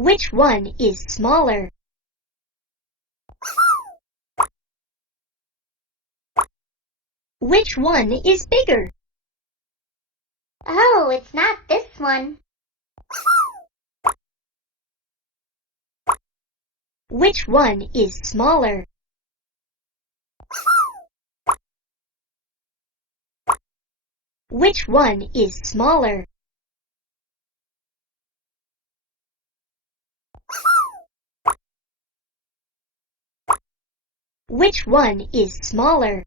Which one is smaller? Which one is bigger? Oh, it's not this one. Which one is smaller? Which one is smaller? Which one is smaller?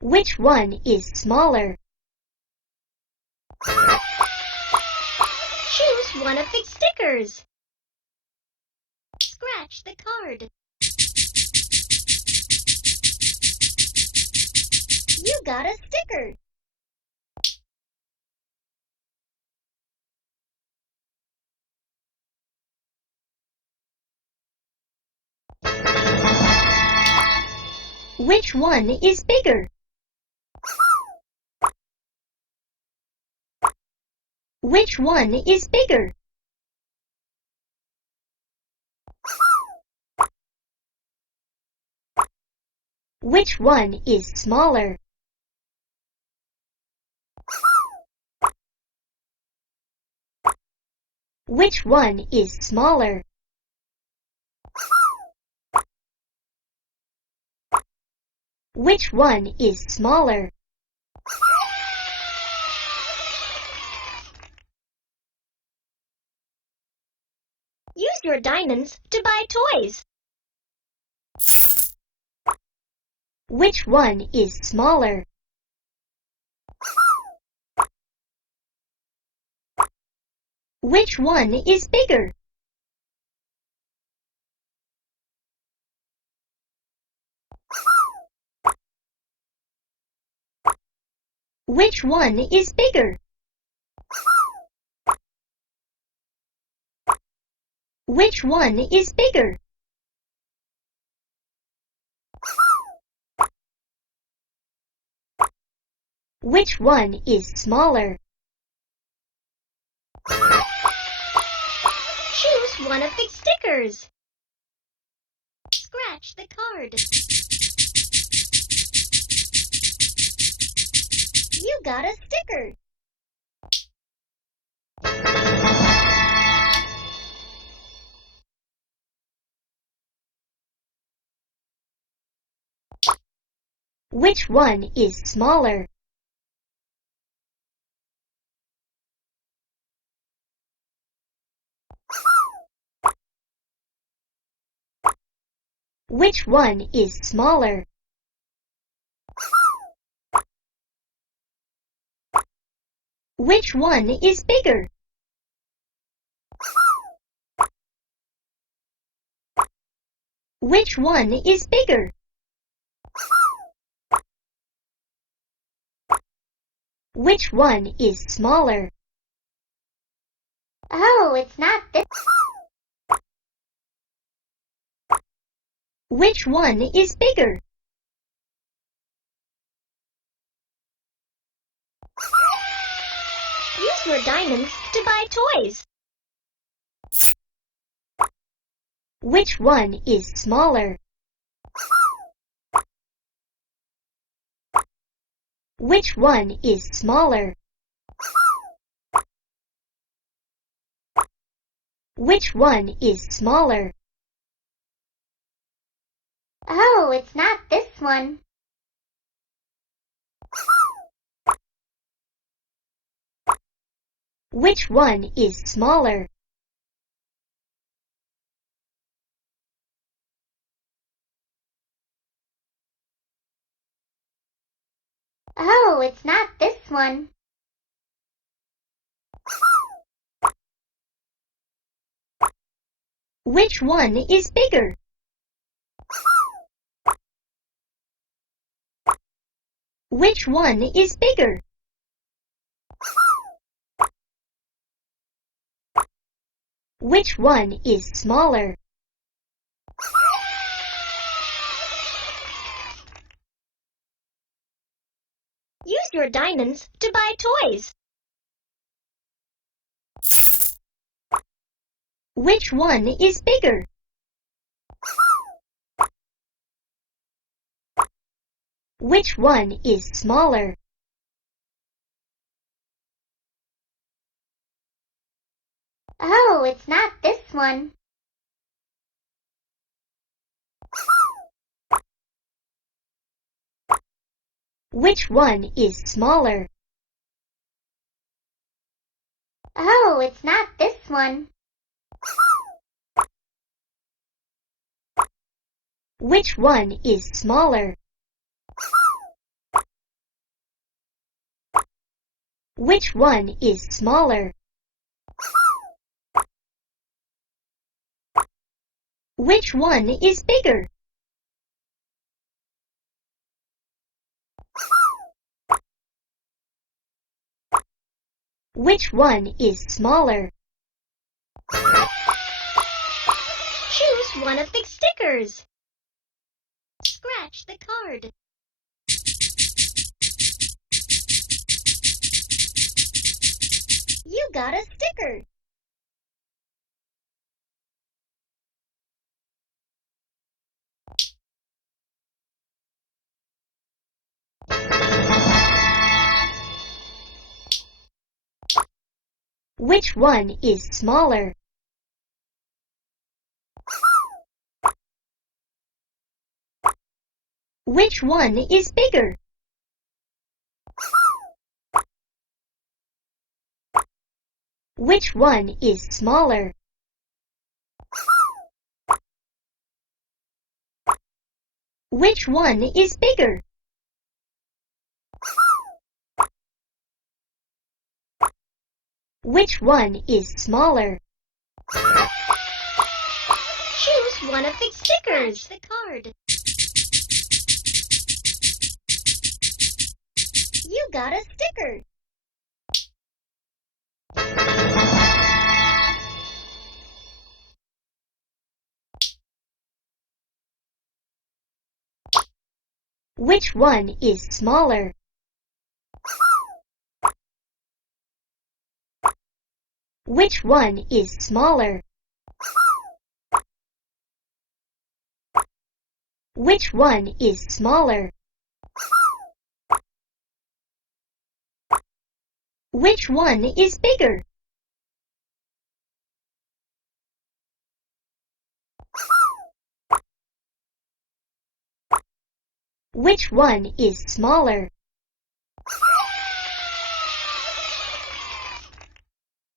Which one is smaller? Choose one of the stickers. Scratch the card. You got a sticker. Which one is bigger? Which one is bigger? Which one is smaller? Which one is smaller? Which one is smaller? Use your diamonds to buy toys. Which one is smaller? Which one is bigger? Which one is bigger? Which one is bigger? Which one is smaller? Choose one of the stickers. Scratch the card. You got a sticker. Which one is smaller? Which one is smaller? Which one is bigger? Which one is bigger? Which one is smaller? Oh, it's not this. Which one is bigger? Use your diamonds to buy toys. Which one is smaller? Which one is smaller? Which one is smaller? Oh, it's not this one. Which one is smaller? Oh, it's not this one. Which one is bigger? Which one is bigger? Which one is smaller? Use your diamonds to buy toys. Which one is bigger? Which one is smaller? Oh, it's not this one. Which one is smaller? Oh, it's not this one. Which one is smaller? Which one is smaller? Which one is bigger? Which one is smaller? Choose one of the stickers. Scratch the card. You got a sticker. Which one is smaller? Which one is bigger? Which one is smaller? Which one is bigger? Which one is smaller? Choose one of the stickers. Scratch the card. You got a sticker. Which one is smaller? Which one is smaller? Which one is smaller? Which one is bigger? Which one is smaller?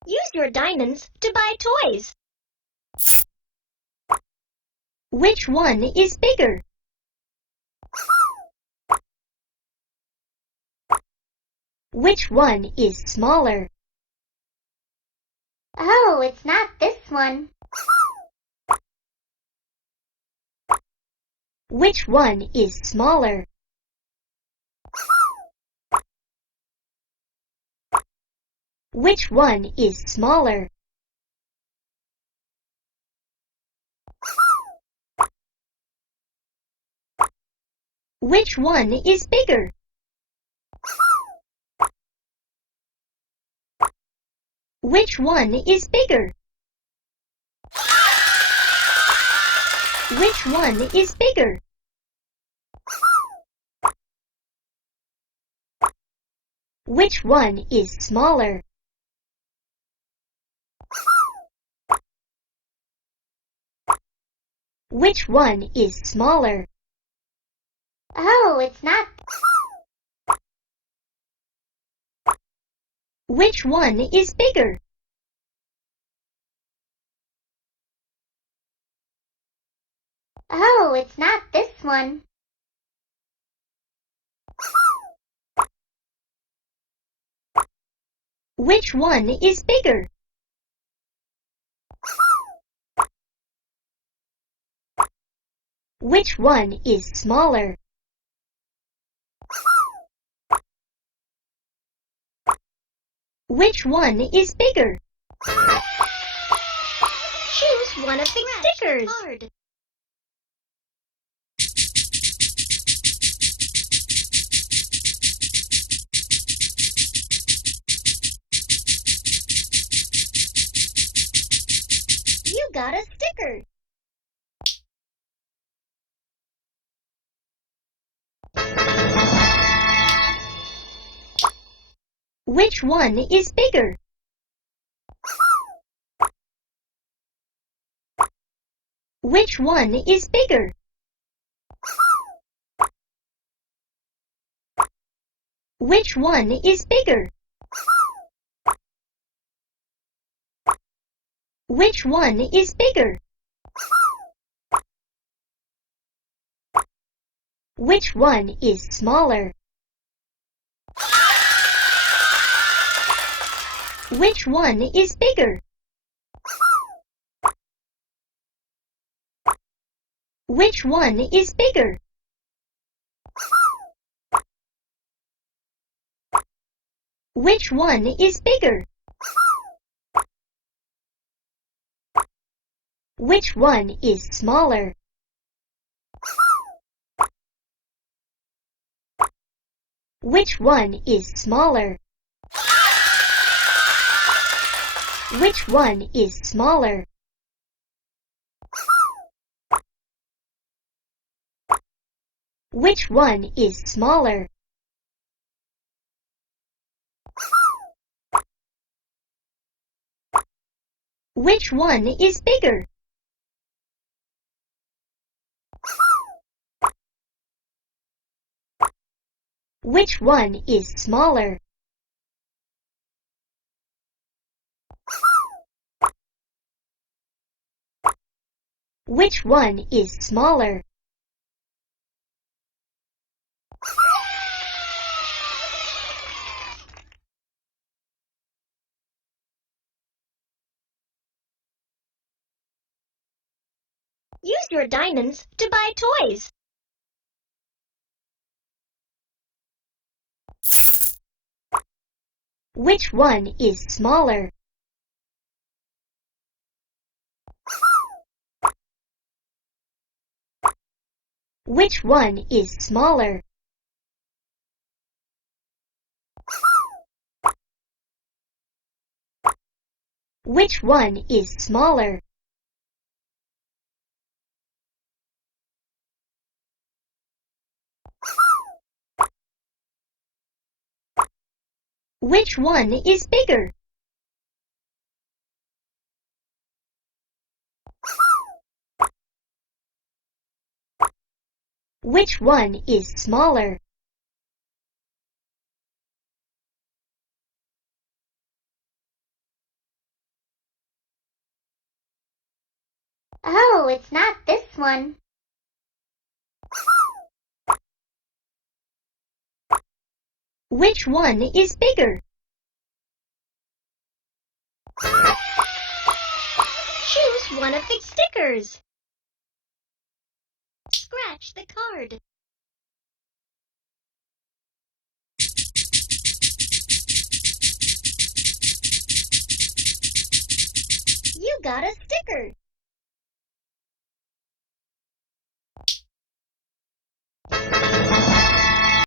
Use your diamonds to buy toys. Which one is bigger? Which one is smaller? Oh, it's not this one. Which one is smaller? Which one is smaller? Which one is bigger? Which one is bigger? Which one is bigger? Which one is smaller? Which one is smaller? Oh, it's not. Which one is bigger? Oh, it's not this one. Which one is bigger? Which one is smaller? Which one is bigger? Choose one of the stickers. Card. You got a sticker. Which one is bigger? Which one is bigger? Which one is bigger? Which one is bigger? Which one is smaller? Which one is bigger? Which one is bigger? Which one is bigger? Which one is smaller? Which one is smaller? Which one is smaller? Which one is smaller? Which one is bigger? Which one is smaller? Which one is smaller? Use your diamonds to buy toys. Which one is smaller? Which one is smaller? Which one is smaller? Which one is bigger? Which one is smaller? Oh, it's not this one. Which one is bigger? Choose one of the stickers. Scratch the card. You got a sticker.